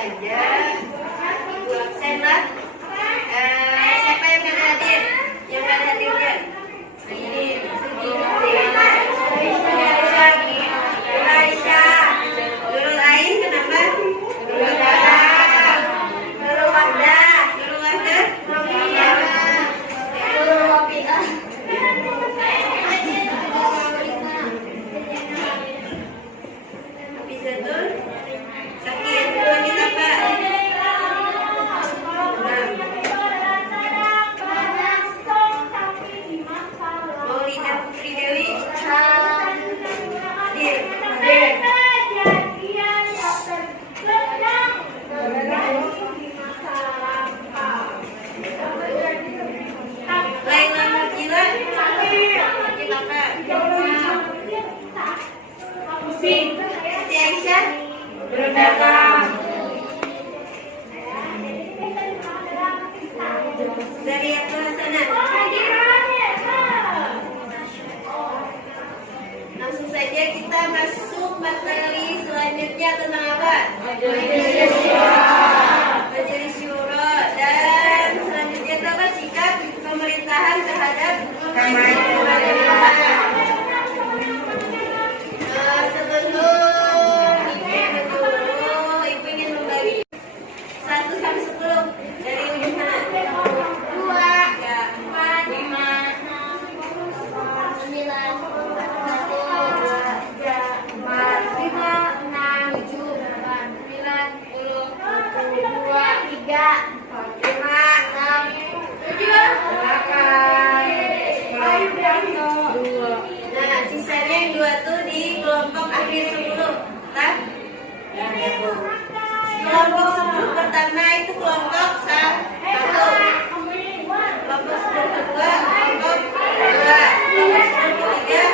saja ibu absen lah. Siapa yang nggak hadir? Yang nggak hadir kan? Ini Aisyah. Nurul Ain kenapa? Nurul Wahdah. Nurul Wahdah. Nurul Wafiah. Hafizatul Sakir. Lagi apa? Maulida Putri Dewi. Laila Mujila. Kenapa? Siti Aisyah. Berdagang. Zariatul Hasanah. Langsung saja kita masuk materi selanjutnya tentang apa? Majelis Syuro. Dan selanjutnya itu apa? Sikap pemerintahan terhadap pemerintahan. Sebelum ibu ingin membagi 1 sampai 10 dari ujung mana? 2, 4, 5, 6, 9, nah, sisanya yang 2 tuh di kelompok akhir 10. Nah, kelompok 10 pertama itu kelompok 1, kelompok 10 kedua, kelompok 2, kelompok 10 ketiga,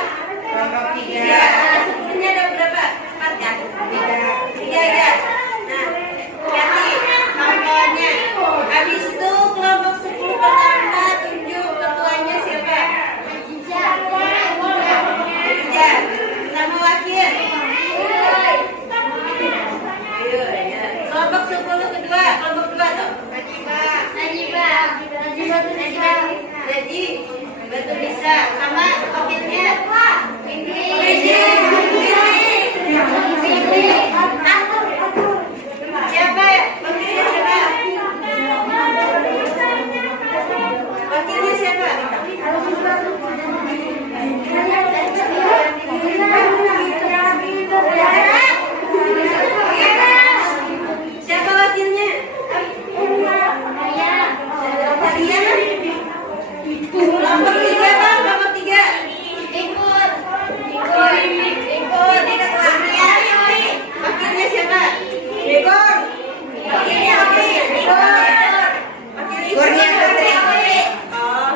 kelompok 3. 10-nya ada berapa? 4 kan? 3 ya. Nah, hati kawan-kawannya. Habis itu kelompok 10 pertama tunjuk ketuanya siapa? Nama wakil. Ayo, ya. Kelompok 10 kedua, kelompok 2 tuh. Najib, Batu Bisa, sama wakilnya. Siapa? Wakilnya siapa? Wakilnya siapa? Siapa wakilnya? Kelompok 3 bang, kelompok 3. Ikut di ketuanya. Wakilnya siapa? Dekor. Wakilnya Kurnia Putri. Oh,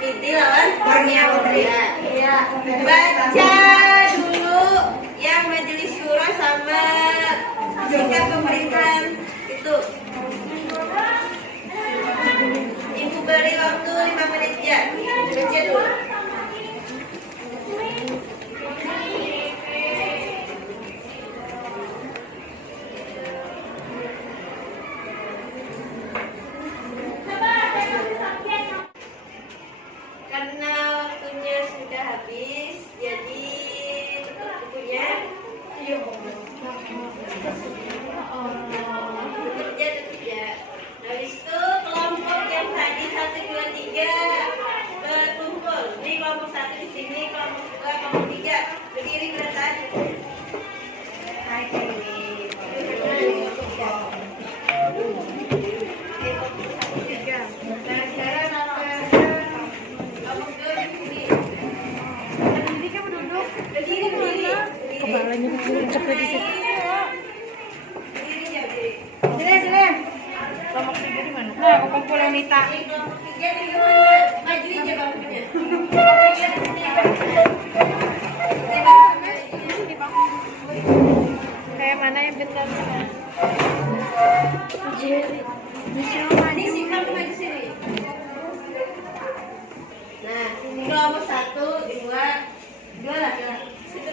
Titi lawan Kurnia Putri. Baca dulu yang Majelis Syuro sama sikap pemerintahan itu. Ibu beri waktu 5 menit ya. Baca dulu. Karena waktunya sudah habis, jadi tutup bukunya. Tutup ya. Habis itu kelompok yang tadi 1, 2, 3 berkumpul. Ini kelompok 1 di sini, kelompok 2, kelompok 3 berdiri berdasar. Kepalanya cepet di situ. Sini. Kelompok 3 di mana? Nah, kumpul yang Nita. Kelompok 3 di mana? Maju aja bangkunya. Kayak mana yang benar? Ini sih kamu maju sini. Nah, kelompok 1, 2 lah.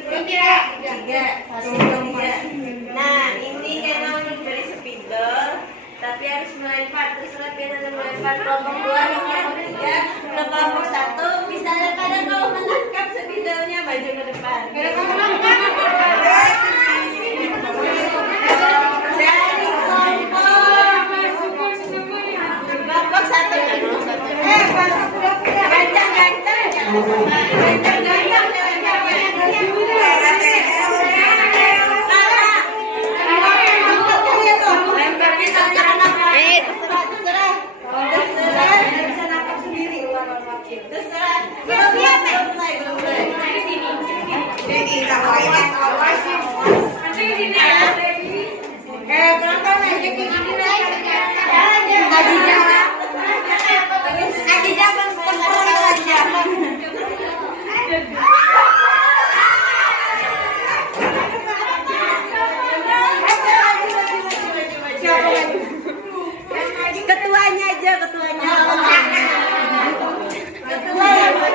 Tiga. Nah, ini memang dari sepintas. dia harus melempar. Terserah dia dalam melempar. Kelompok 2 dan kelompok 3. Kelompok 1 misalnya kadang kau menangkap spidolnya maju ke depan. Dari kelompok 1 ketuanya aja, ketuanya. Ketua yang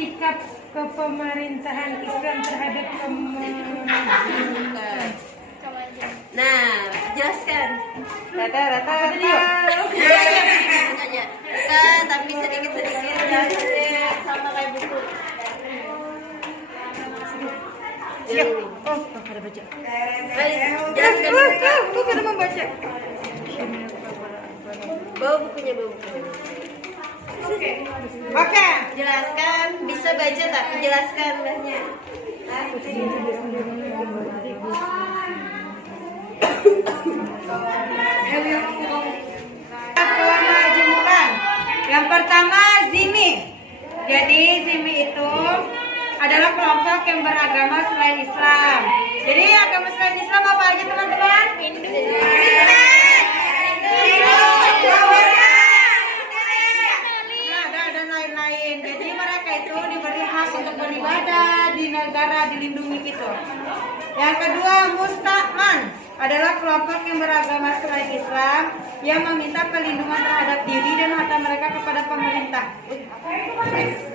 sikap kepemerintahan Islam terhadap kemajuan. Nah, jelaskan. Rata-rata. Kan, tapi sedikit-sedikit sama kayak buku. Oh, ada baca. Jelaskan. Aku kada membaca. Bawa bukunya, bawa bukunya. Oke. Jelaskan, bisa baca tapi jelaskan banyak. Kemajuan. Yang pertama Zimi. Jadi Zimi itu adalah kelompok yang beragama selain Islam. Jadi agama selain Islam apa aja teman-teman? Dan lain-lain. Jadi mereka itu diberi hak untuk beribadah di negara dilindungi gitu. Yang kedua Musta'man adalah kelompok yang beragama selain Islam yang meminta perlindungan terhadap diri dan harta mereka kepada pemerintah.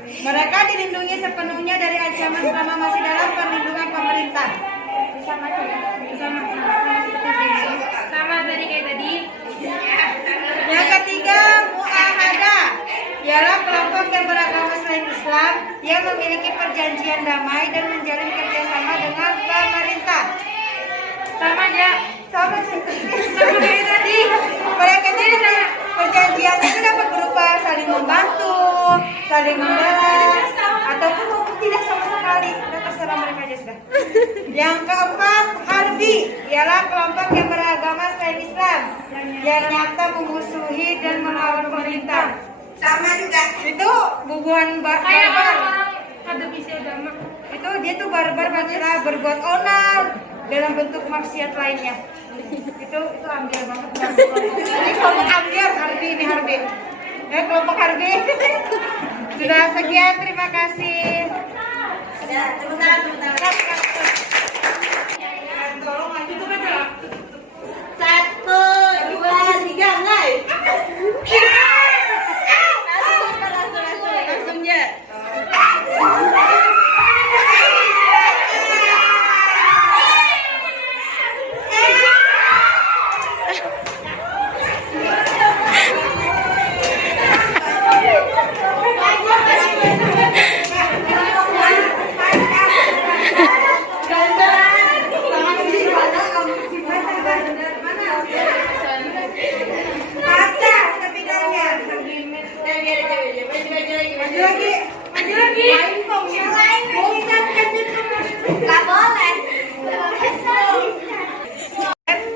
Mereka dilindungi sepenuhnya dari ancaman selama masih dalam perlindungan pemerintah. Sama seperti ini. Sama tadi kayak tadi. Yang ketiga Mu'ahadah ialah kelompok yang beragama selain Islam yang memiliki perjanjian damai dan menjalin kerjasama dengan pemerintah. Sama aja, sama dari tadi. Mereka jadi perjanjian itu dapat berupa saling membantu, saling membalas, ataupun tidak sama sekali. Kita terserah mereka aja sudah. Yang keempat Harbi ialah kelompok yang beragama selain Islam yang nyata memusuhi dan melawan pemerintah. Sama juga. Itu bubuhan barbar. Ada bisa agama. Itu dia tuh barbar maksudnya berbuat onar, dalam bentuk maksiat lainnya. Itu ambil banget. Ini kelompok ambil Harbi ini Harbi. Kelompok Harbi. Sudah sekian, terima kasih. Ya, tepuk tangan, tepuk tangan. Tolong maju tuh betul. 1, 2, 3, mulai. Langsung ya.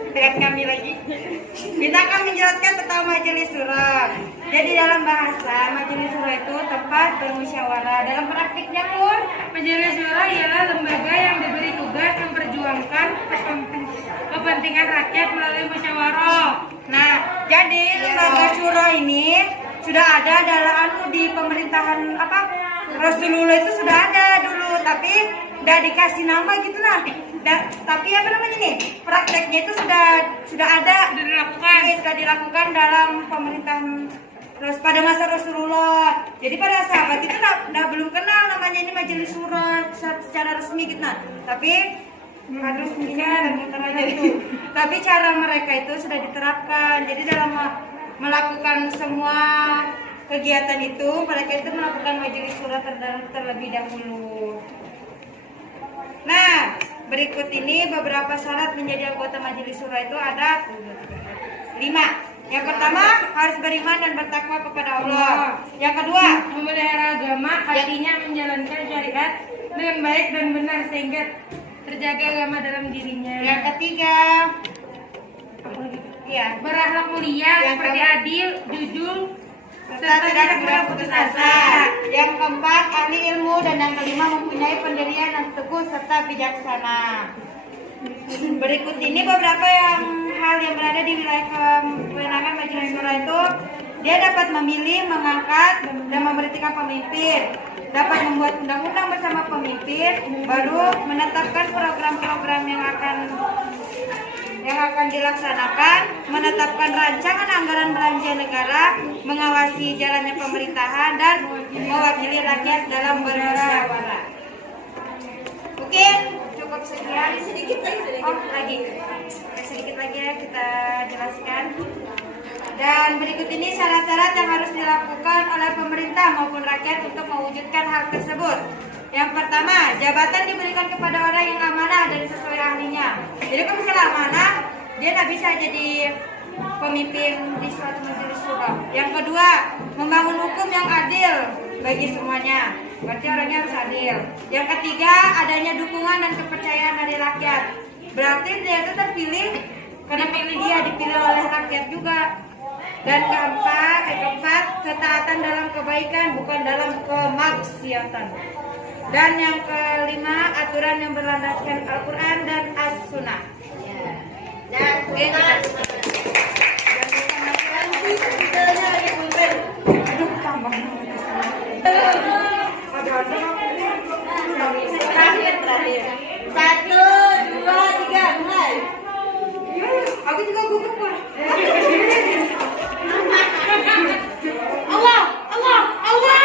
Dengan kami lagi, kita akan menjelaskan tentang majelis surah. Jadi dalam bahasa, majelis surah itu tempat bermusyawarah. Dalam praktiknya pun, majelis surah ialah lembaga yang diberi tugas memperjuangkan kepentingan rakyat melalui musyawarah. Nah, jadi lembaga surah ini sudah ada dalam di pemerintahan Rasulullah itu sudah ada dulu, tapi udah dikasih nama gitu nah. Tapi apa namanya nih, prakteknya itu sudah ada, sudah dilakukan dalam pemerintahan pada masa Rasulullah. Jadi para sahabat itu belum kenal namanya ini majelis surah secara resmi gitu nah. Tapi harus tapi cara mereka itu sudah diterapkan. Jadi dalam melakukan semua kegiatan itu mereka itu melakukan majelis surah terlebih dahulu. Nah, berikut ini beberapa syarat menjadi anggota majelis surah itu ada 5. Yang pertama, harus beriman dan bertakwa kepada Allah. Yang kedua, memelihara agama, artinya menjalankan syariat dengan baik dan benar sehingga terjaga agama dalam dirinya. Yang ketiga, berakhlak mulia seperti adil, jujur, serta tidak mudah putus asa. Yang keempat, ahli ilmu, dan yang kelima mempunyai pendirian yang teguh serta bijaksana. Berikut ini beberapa hal yang berada di wilayah kewenangan majelis surah itu. Dia dapat memilih, mengangkat, dan memberhentikan pemimpin, dapat membuat undang-undang bersama pemimpin, baru menetapkan program-program yang akan dilaksanakan, menetapkan rancangan anggaran belanja negara, mengawasi jalannya pemerintahan, dan mewakili rakyat dalam bermusyawarah. Mungkin cukup sekian. Sedikit lagi. Sedikit lagi ya kita jelaskan. Dan berikut ini syarat-syarat yang harus dilakukan oleh pemerintah maupun rakyat untuk mewujudkan hal tersebut. Yang pertama, jabatan diberikan kepada orang yang amanah dan sesuai ahlinya. Jadi kalau misalnya amanah, dia tidak bisa jadi pemimpin di suatu majelis surah. Yang kedua, membangun hukum yang adil bagi semuanya. Berarti orangnya harus adil. Yang ketiga, adanya dukungan dan kepercayaan dari rakyat. Berarti dia itu terpilih karena dipilih oleh rakyat juga. Dan keempat, ketaatan dalam kebaikan bukan dalam kemaksiatan. Dan yang kelima, aturan yang berlandaskan Al-Quran dan As-Sunnah. Terakhir. 1, 2, 3, mulai. Aku juga gugup pun. Allah, Allah, Allah.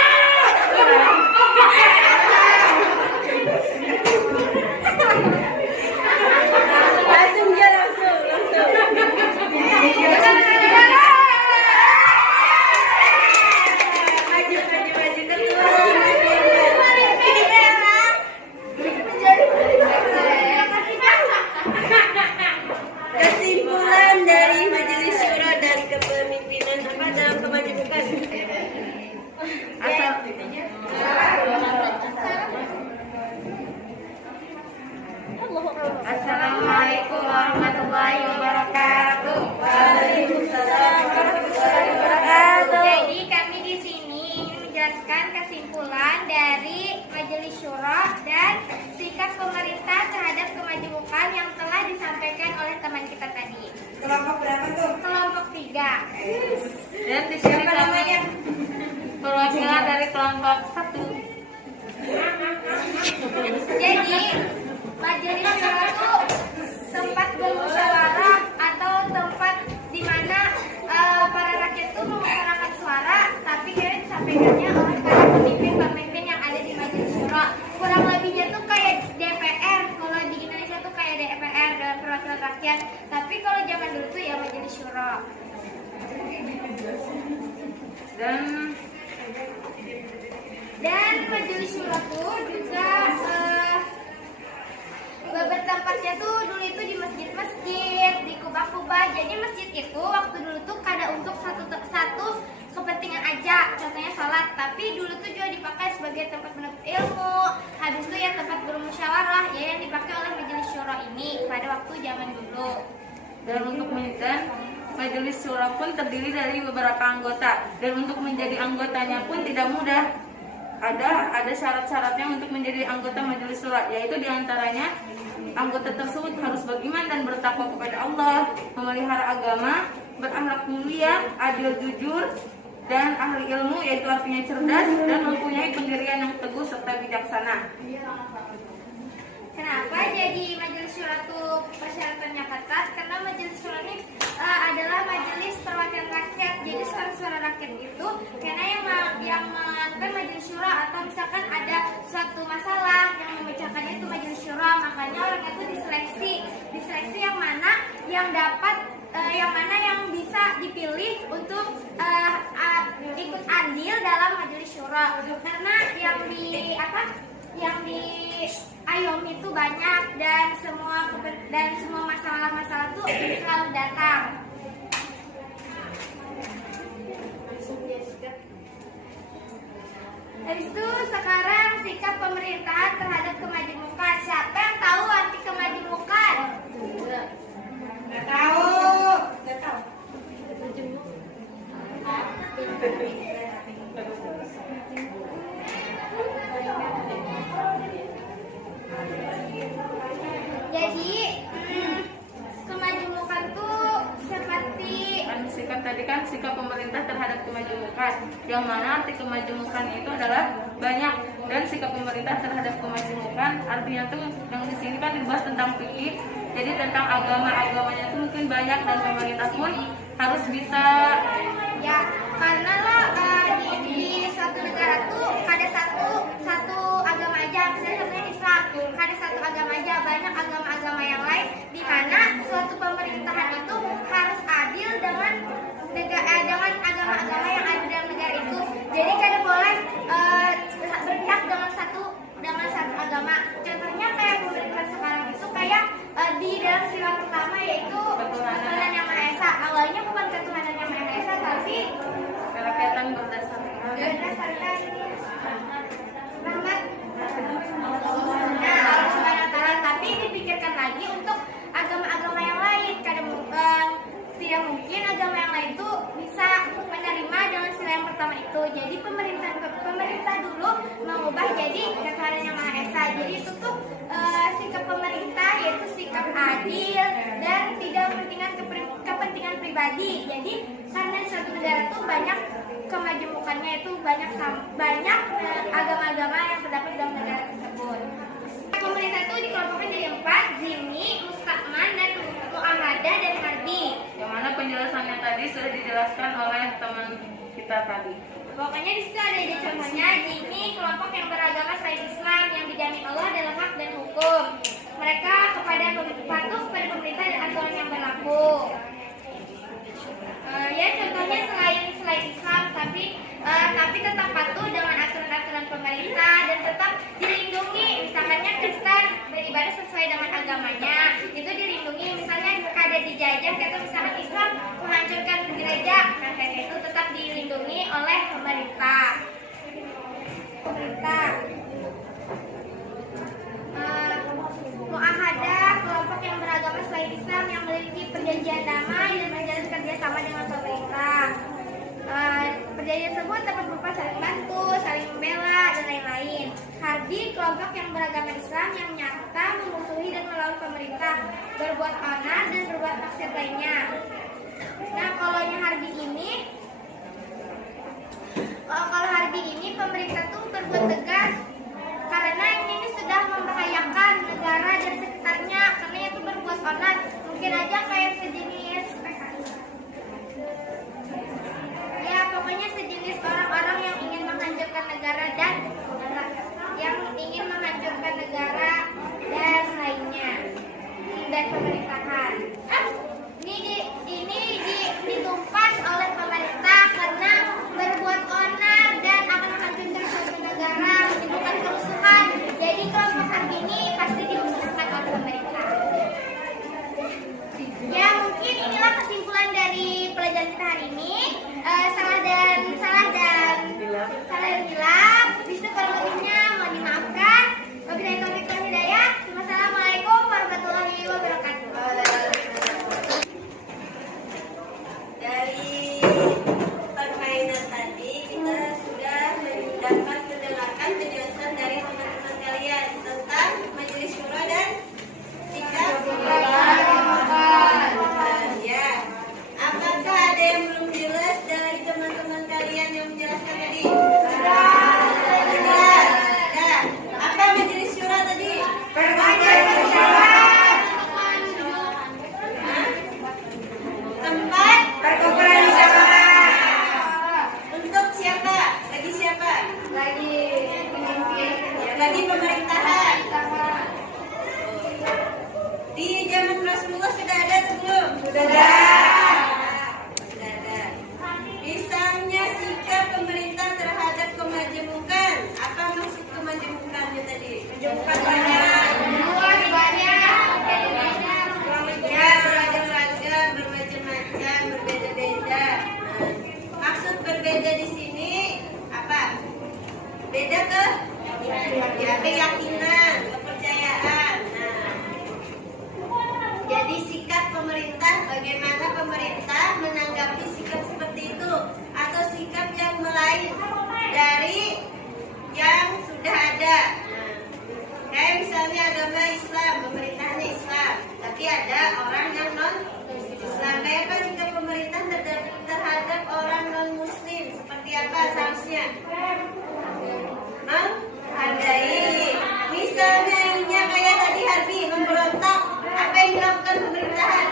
Dan di sini Siapa namanya? perwakilan dari kelompok 1. Jadi, majelis syura itu tempat bermusyawarah atau tempat di mana para rakyat itu mengutarakan suara, tapi kalian disampaikannya oleh para pemimpin-pemimpin yang ada di majelis syura. Kurang lebihnya tuh kayak DPR, kalau di Indonesia tuh kayak DPR dan perwakilan rakyat. Tapi kalau zaman dulu tuh ya majelis syura. Dan majelis syura tuh juga bertempatnya tuh dulu itu di masjid-masjid, di kubah-kubah. Jadi masjid itu waktu dulu tuh kada untuk satu kepentingan aja, contohnya salat. Tapi dulu tuh juga dipakai sebagai tempat menuntut ilmu. Habis itu ya tempat bermusyawarah, ya yang dipakai oleh majelis syura ini pada waktu zaman dulu. Dan untuk majelis syura pun terdiri dari beberapa anggota. Dan untuk menjadi anggotanya pun tidak mudah. Ada syarat-syaratnya untuk menjadi anggota majelis syura, yaitu diantaranya anggota tersebut harus beriman dan bertakwa kepada Allah, memelihara agama, berakhlak mulia, adil jujur, dan ahli ilmu, yaitu artinya cerdas dan mempunyai pendirian yang teguh serta bijaksana. Kenapa jadi majelis syura itu persyaratannya ketat? Karena majelis syura ini adalah majelis perwakilan rakyat. Jadi suara-suara rakyat itu karena yang melakukan majelis syura, atau misalkan ada suatu masalah yang memecahkannya itu majelis syura, makanya orang itu diseleksi yang mana yang dapat yang mana yang bisa dipilih untuk ikut andil dalam majelis syura. Karena yang di ayomi itu banyak dan semua masalah-masalah tuh selalu datang. Habis itu sekarang sikap pemerintahan terhadap kemajemukan. Siapa yang tahu arti kemajemukan? Nggak tahu. Jadi kemajemukan tuh seperti sikap pemerintah terhadap kemajemukan, yang mana arti kemajemukan itu adalah banyak. Dan sikap pemerintah terhadap kemajemukan artinya tuh yang di sini kan dibahas tentang fikih, jadi tentang agamanya tuh mungkin banyak, dan pemerintah pun harus bisa ya, karena lah di suatu negara tuh ada satu agama aja, misalnya contohnya Islam, ada satu agama aja, banyak agama-agama yang lain, di mana suatu pemerintahan itu harus adil dengan agama-agama yang ada dalam negara itu. Jadi kada boleh berpihak dengan satu agama. Contohnya kayak pemerintahan sekarang itu kayak di dalam sila pertama, yaitu ketuhanan yang Maha Esa. Awalnya bukan ketuhanan yang Maha Esa, tapi kerakyatan berdasarkan rahmat Allah Subhanahu wa Ta'ala. Tapi dipikirkan lagi untuk agama-agama yang lain. Tidak mungkin agama yang lain itu bisa menerima dengan sila yang pertama itu. Jadi pemerintah dulu mengubah jadi ketuhanan yang Maha Esa. Jadi itu tuh sikap pemerintah, yaitu sikap adil dan tidak mementingkan kepentingan pribadi. Jadi karena suatu negara tuh banyak kemajemukannya, itu banyak agama-agama yang terdapat dalam negara tersebut. Pemerintah itu dikelompokkan jadi 4: zimmi, musta'man, dan mu'ahadah, dan harbi. Yang mana penjelasannya tadi sudah dijelaskan oleh teman kita tadi. Pokoknya di situ ada contohnya. Zimmi, kelompok yang beragama selain Islam yang dijamin Allah dalam hak dan hukum. Mereka patuh kepada pemerintah dan aturan yang berlaku. Ya contohnya selain Islam, tapi tetap patuh dengan aturan-aturan pemerintah dan tetap dilindungi. Misalnya Kristen beribadah sesuai dengan agamanya, itu dilindungi. Misalnya kada dijajah, atau misalnya Islam menghancurkan gereja, nah kayak itu tetap dilindungi oleh pemerintah. Mu'ahadah, kelompok yang beragama selain Islam yang memiliki perjanjian damai dan menjalin kerjasama dengan pemerintah. Perjanjian tersebut dapat berupa saling bantu, saling membela, dan lain-lain. Harbi, kelompok yang beragama Islam yang nyata memusuhi dan melawan pemerintah, berbuat onar dan berbuat maksiat lainnya. Nah, kalau yang harbi ini Kalau hari ini pemerintah tuh berbuat tegas karena ini sudah membahayakan negara dan sekitarnya karena itu berbuat onar. Mungkin aja kayak sejenis ya pokoknya sejenis orang-orang yang ingin menghancurkan negara dan lainnya dan pemerintahan. Ini ditumpas oleh pemerintah karena berbuat onar dan akan menghancurkan suatu negara, menimbulkan kerusuhan. Jadi kelompok hari ini pasti diusulkan oleh pemerintah. Ya mungkin inilah kesimpulan dari pelajaran kita hari ini. Salah dan hilang. Bisa kalau lebihnya mohon dimaafkan. Wabillahi taufiq wal hidayah. Wassalamualaikum warahmatullahi wabarakatuh. Dari permainan tadi kita sudah mendapat mendengarkan penjelasan dari teman-teman kalian tentang majelis syura dan sikap ya. Apakah ada yang belum jelas dari teman-teman kalian yang menjelaskan tadi? Sudah. Apa majelis syura tadi? Tempat perkumpulan musyawarah. Untuk siapa? Bagi siapa? Bagi pemerintahan. Di zaman Rasulullah sudah ada atau belum? Sudah ada. Misalnya sikap pemerintah terhadap kemajemukan. Apa maksud kemajemukannya tadi? Kemajemukan ya, beragam-ragam, bermacam-macam, berbeda-beda. Maksud berbeda di sini apa? Beda ke? Ya, keyakinan, kepercayaan. Jadi sikap pemerintah, bagaimana pemerintah menanggapi sikap seperti itu atau sikap yang lain dari yang sudah ada. Kayak misalnya agama Islam, pemerintahannya Islam, tapi ada orang yang non Islam. Kayak apa sikap pemerintah terhadap orang non Muslim? Seperti apa seharusnya? Menghargai. Misalnya ininya kayak tadi Harbi memberontak, apa yang dilakukan pemerintahan?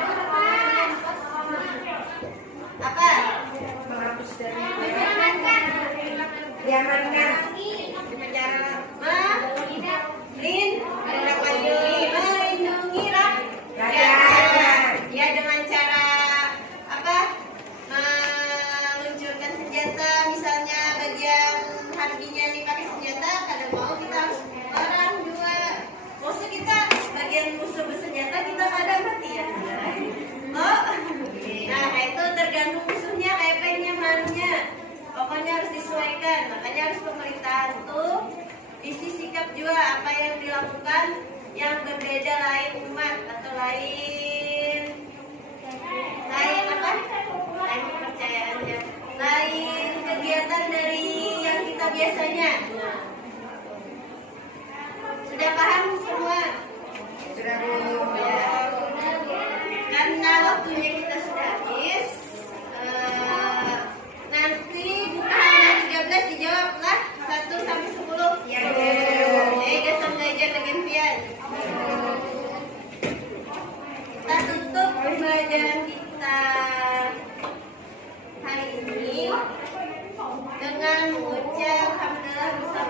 Apa? Diamankan, dipenjara, melindungi rakyat. Ya dengan cara apa? Meluncurkan senjata, misalnya bagian harbinya dipakai senjata, kadang mau kita harus perang juga. Maksud kita bagian musuh bersenjata kita kadang mati ya. Oh, nah itu tergantung musuhnya kayak pengennya manunya. Pokoknya harus disesuaikan. Makanya harus pemerintahan tuh isi sikap juga apa yang dilakukan yang berbeda lain umat atau lain apa? Lain kepercayaannya, lain kegiatan dari yang kita biasanya. Sudah paham semua? Sudah ya. Karena waktunya kita sudah habis, nanti buka halaman 13 dijawablah 1 sampai 10. Ya. Udah sampai belajar lagi impian. Kita tutup pembelajaran kita hari ini dengan mengucap alhamdulillah bisa